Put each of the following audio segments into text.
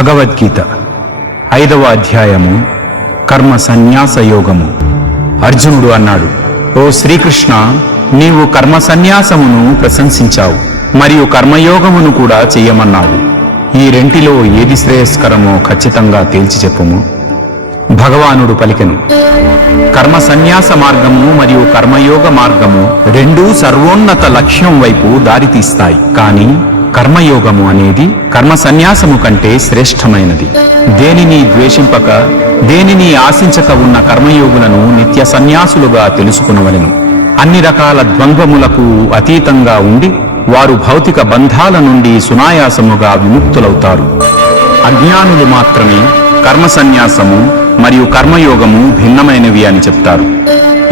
భగవద్గీత 5వ అధ్యాయము కర్మ సన్యాస యోగము. అర్జునుడు అన్నాడు, ఓ శ్రీకృష్ణ, నీవు కర్మ సన్యాసమును ప్రశంసించావు, మరియు కర్మయోగమును కూడా చెయ్యమన్నావు. ఈ రెంటిలో ఏది శ్రేయస్కరమో ఖచ్చితంగా తేల్చి చెప్పుము. భగవానుడు పలికెను, కర్మ సన్యాస మార్గము మరియు కర్మయోగ మార్గము రెండూ సర్వోన్నత లక్ష్యం వైపు దారితీస్తాయి. కానీ కర్మయోగము అనేది కర్మ సన్యాసము కంటే శ్రేష్టమైనది. దేనిని ద్వేషింపక, దేనిని ఆశించక ఉన్న కర్మయోగులను నిత్య సన్యాసులుగా తెలుసుకునవలెను. అన్ని రకాల ద్వంద్వములకు అతీతంగా ఉండి వారు భౌతిక బంధాల నుండి సునాయాసముగా విముక్తులవుతారు. అజ్ఞానులు మాత్రమే కర్మ సన్యాసము మరియు కర్మయోగము భిన్నమైనవి అని చెప్తారు.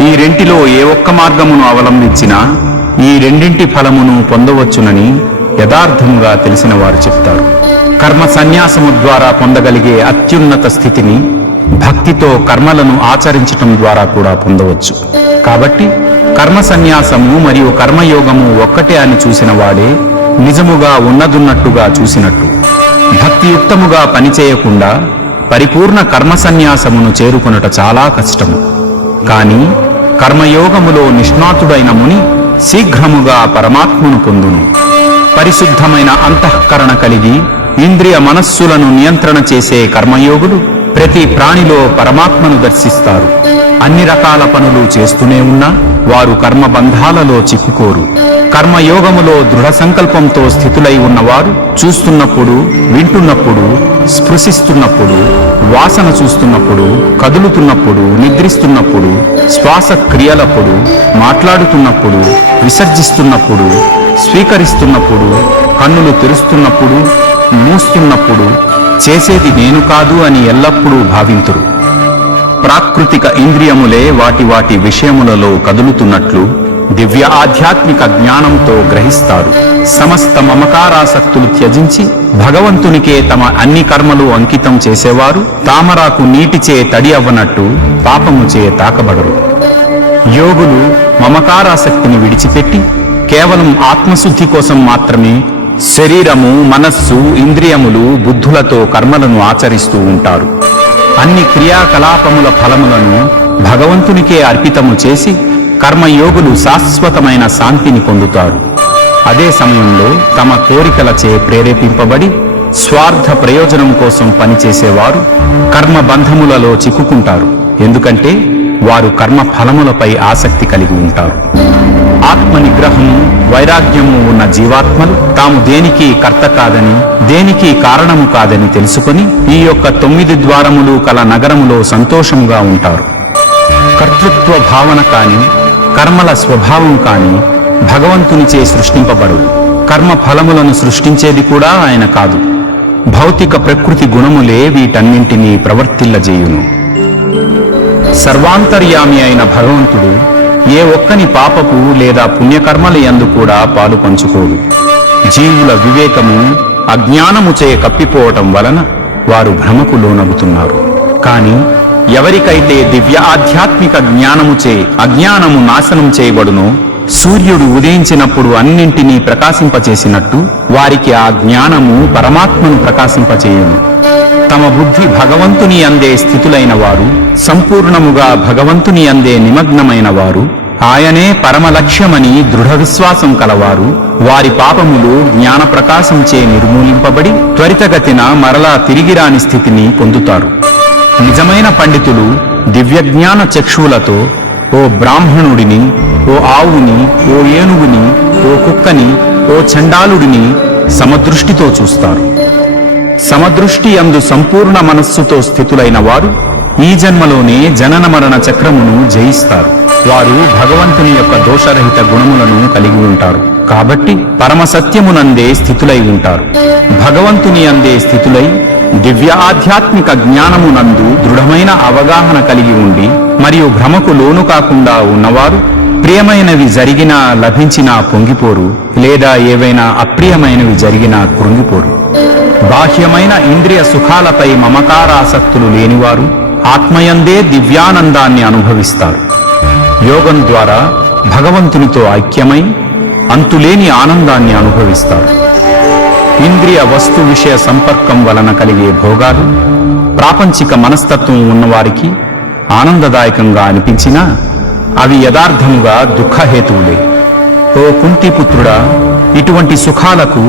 ఈ రెంటిలో ఏ ఒక్క మార్గమును అవలంబించినా ఈ రెండింటి ఫలమును పొందవచ్చునని యథార్థముగా తెలిసిన వారు చెప్తారు. కర్మ సన్యాసము ద్వారా పొందగలిగే అత్యున్నత స్థితిని భక్తితో కర్మలను ఆచరించటం ద్వారా కూడా పొందవచ్చు. కాబట్టి కర్మ సన్యాసము మరియు కర్మయోగము ఒక్కటే అని చూసిన వాడే నిజముగా ఉన్నదున్నట్టుగా చూసినట్టు. భక్తియుక్తముగా పనిచేయకుండా పరిపూర్ణ కర్మ సన్యాసమును చేరుకొనుట చాలా కష్టము. కానీ కర్మయోగములో నిష్ణాతుడైన ముని శీఘ్రముగా పరమాత్మను పొందును. పరిశుద్ధమైన అంతఃకరణ కలిగి ఇంద్రియ మనస్సులను నియంత్రణ చేసే కర్మయోగులు ప్రతి ప్రాణిలో పరమాత్మను దర్శిస్తారు. అన్ని రకాల పనులు చేస్తూనే ఉన్నా వారు కర్మబంధాలలో చిక్కుకోరు. కర్మయోగములో దృఢ సంకల్పంతో స్థితులై ఉన్నవారు చూస్తున్నప్పుడు, వింటున్నప్పుడు, స్పృశిస్తున్నప్పుడు, వాసన చూస్తున్నప్పుడు, కదులుతున్నప్పుడు, నిద్రిస్తున్నప్పుడు, శ్వాస క్రియలప్పుడు, మాట్లాడుతున్నప్పుడు, విసర్జిస్తున్నప్పుడు, స్వీకరిస్తున్నప్పుడు, కన్నులు తెరుస్తున్నప్పుడు, మూస్తున్నప్పుడు చేసేది నేను కాదు అని ఎల్లప్పుడూ భావింతురు. ప్రాకృతిక ఇంద్రియములే వాటి వాటి విషయములలో కదులుతున్నట్లు దివ్య ఆధ్యాత్మిక జ్ఞానంతో గ్రహిస్తారు. సమస్త మమకారాసక్తులు త్యజించి భగవంతునికే తమ అన్ని కర్మలు అంకితం చేసేవారు తామరాకు నీటిచే తడి అవ్వనట్టు పాపముచే తాకబడరు. యోగులు మమకారాసక్తిని విడిచిపెట్టి కేవలం ఆత్మశుద్ధి కోసం మాత్రమే శరీరము, మనస్సు, ఇంద్రియములు, బుద్ధులతో కర్మలను ఆచరిస్తూ ఉంటారు. అన్ని క్రియాకలాపముల ఫలములను భగవంతునికే అర్పితము చేసి కర్మయోగులు శాశ్వతమైన శాంతిని పొందుతారు. అదే సమయంలో తమ కోరికలచే ప్రేరేపింపబడి స్వార్థ ప్రయోజనం కోసం పనిచేసేవారు కర్మ బంధములలో చిక్కుకుంటారు. ఎందుకంటే వారు కర్మ ఫలములపై ఆసక్తి కలిగి ఉంటారు. ఆత్మ నిగ్రహము, వైరాగ్యము ఉన్న జీవాత్మలు తాము దేనికి కర్త కాదని, దేనికి కారణము కాదని తెలుసుకొని ఈ యొక్క 9 ద్వారములు కల నగరములో సంతోషముగా ఉంటారు. కర్తృత్వ భావన కాని, కర్మల స్వభావం కాని భగవంతునిచే సృష్టింపబడవు. కర్మ ఫలములను సృష్టించేది కూడా ఆయన కాదు. భౌతిక ప్రకృతి గుణములే వీటన్నింటినీ ప్రవర్తిల్లజేయును. సర్వాంతర్యామి అయిన భగవంతుడు ఏ ఒక్కని పాపపు లేదా పుణ్యకర్మల యందు కూడా పాలు పంచుకోడు. జీవుల వివేకము అజ్ఞానముచే కప్పిపోవటం వలన వారు భ్రమకు లోనవుతున్నారు. కాని ఎవరికైతే దివ్య ఆధ్యాత్మిక జ్ఞానముచే అజ్ఞానము నాశనం చేయబడునో, సూర్యుడు ఉదయించినప్పుడు అన్నింటినీ ప్రకాశింపచేసినట్టు వారికి ఆ జ్ఞానము పరమాత్మను ప్రకాశింపచేయును. తమ బుద్ధి భగవంతుని అందే స్థితులైన వారు, సంపూర్ణముగా భగవంతుని అందే నిమగ్నమైన వారు, ఆయనే పరమలక్ష్యమని దృఢ విశ్వాసం కలవారు, వారి పాపములు జ్ఞాన ప్రకాశంచే నిర్మూలింపబడి త్వరితగతిన మరలా తిరిగిరాని స్థితిని పొందుతారు. నిజమైన పండితులు దివ్యజ్ఞాన చక్షువులతో ఓ బ్రాహ్మణుడిని, ఓ ఆవుని, ఓ ఏనుగుని, ఓ కుక్కని, ఓ చండాలుడిని సమదృష్టితో చూస్తారు. సమదృష్టి యందు సంపూర్ణ మనస్సుతో స్థితులైన వారు ఈ జన్మలోనే జనన మరణ చక్రమును జయిస్తారు. వారు భగవంతుని యొక్క దోషరహిత గుణములను కలిగి ఉంటారు. కాబట్టి పరమసత్యమునందే స్థితులై ఉంటారు. భగవంతుని అందే స్థితులై దివ్య ఆధ్యాత్మిక జ్ఞానమునందు దృఢమైన అవగాహన కలిగి ఉండి మరియు భ్రమకు లోను కాకుండా ఉన్నవారు ప్రియమైనవి జరిగినా లభించినా పొంగిపోరు, లేదా ఏవైనా అప్రియమైనవి జరిగినా కృంగిపోరు. బాహ్యమైన ఇంద్రియ సుఖాలపై మమకారాసక్తులు లేనివారు ఆత్మయందే దివ్యానందాన్ని అనుభవిస్తారు. యోగం ద్వారా భగవంతునితో ఐక్యమై అంతులేని ఆనందాన్ని అనుభవిస్తారు. ఇంద్రియ వస్తు విషయ సంపర్కం వలన కలిగే భోగాలు ప్రాపంచిక మనస్తత్వం ఉన్నవారికి ఆనందదాయకంగా అనిపించినా అవి యథార్థముగా దుఃఖహేతువులే. ఓ కుంతిపుత్రుడా, ఇటువంటి సుఖాలకు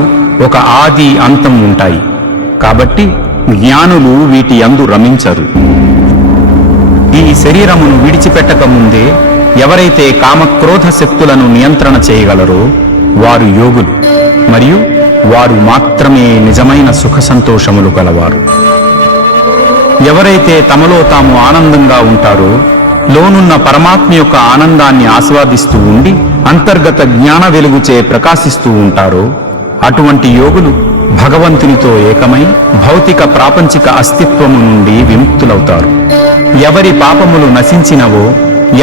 ఒక ఆది అంతం ఉంటాయి. కాబట్టి జ్ఞానులు వీటి యందు రమించరు. ఈ శరీరమును విడిచిపెట్టక ముందే ఎవరైతే కామక్రోధ శక్తులను నియంత్రణ చేయగలరో వారు యోగులు, మరియు వారు మాత్రమే నిజమైన సుఖ సంతోషములు గలవారు. ఎవరైతే తమలో తాము ఆనందంగా ఉంటారో, లోనున్న పరమాత్మ యొక్క ఆనందాన్ని ఆస్వాదిస్తూ ఉండి అంతర్గత జ్ఞాన వెలుగుచే ప్రకాశిస్తూ ఉంటారో, అటువంటి యోగులు భగవంతునితో ఏకమై భౌతిక ప్రాపంచిక అస్తిత్వము నుండి విముక్తులవుతారు. ఎవరి పాపములు నశించినవో,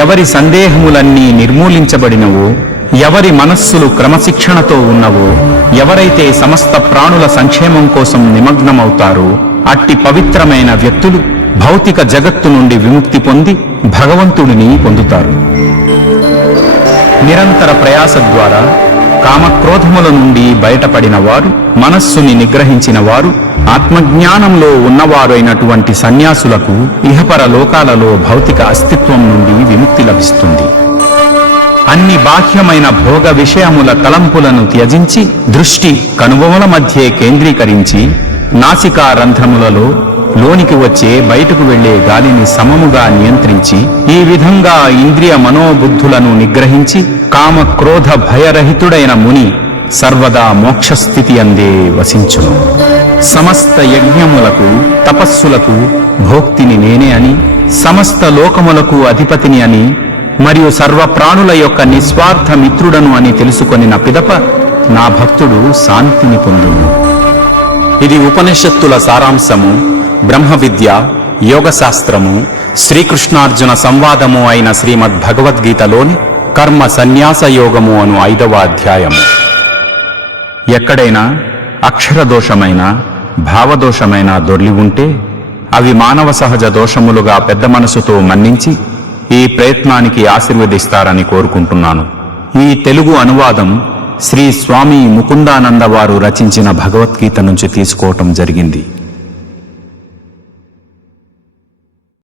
ఎవరి సందేహములన్నీ నిర్మూలించబడినవో, ఎవరి మనస్సులు క్రమశిక్షణతో ఉన్నవో, ఎవరైతే సమస్త ప్రాణుల సంక్షేమం కోసం నిమగ్నమవుతారో అట్టి పవిత్రమైన వ్యక్తులు భౌతిక జగత్తు నుండి విముక్తి పొంది భగవంతుడిని పొందుతారు. నిరంతర ప్రయాస ద్వారా కామక్రోధముల నుండి బయటపడిన వారు, మనస్సుని నిగ్రహించిన వారు, ఆత్మజ్ఞానంలో ఉన్నవారైనటువంటి సన్యాసులకు ఇహపర లోకాలలో భౌతిక అస్తిత్వం నుండి విముక్తి లభిస్తుంది. అన్ని బాహ్యమైన భోగ విషయముల తలంపులను త్యజించి దృష్టి కనుబొమల మధ్యే కేంద్రీకరించి నాసికా రంధ్రములలో లోనికి వచ్చే బయటకు వెళ్లే గాలిని సమముగా నియంత్రించి ఈ విధంగా ఇంద్రియ మనోబుద్ధులను నిగ్రహించి కామ క్రోధ భయరహితుడైన ముని సర్వదా మోక్షస్థితి అందే వసించును. సమస్త యజ్ఞములకు తపస్సులకు భోక్తిని నేనే అని, సమస్త లోకములకు అధిపతిని అని, మరియు సర్వప్రాణుల యొక్క నిస్వార్థ మిత్రుడను అని తెలుసుకొనిన పిదప నా భక్తుడు శాంతిని పొందును. ఇది ఉపనిషత్తుల సారాంశము, బ్రహ్మ విద్య, యోగశాస్త్రము, శ్రీకృష్ణార్జున సంవాదము అయిన శ్రీమద్ భగవద్గీతలోని కర్మ సన్యాస యోగము అను 5వ అధ్యాయము. ఎక్కడైనా అక్షరదోషమైన భావదోషమైన దొర్లి ఉంటే అవి మానవ సహజ దోషములుగా పెద్ద మనసుతో మన్నించి ఈ ప్రయత్నానికి ఆశీర్వదిస్తారని కోరుకుంటున్నాను. ఈ తెలుగు అనువాదం శ్రీ స్వామి ముకుందానంద వారు రచించిన భగవద్గీత నుంచి తీసుకోవటం జరిగింది.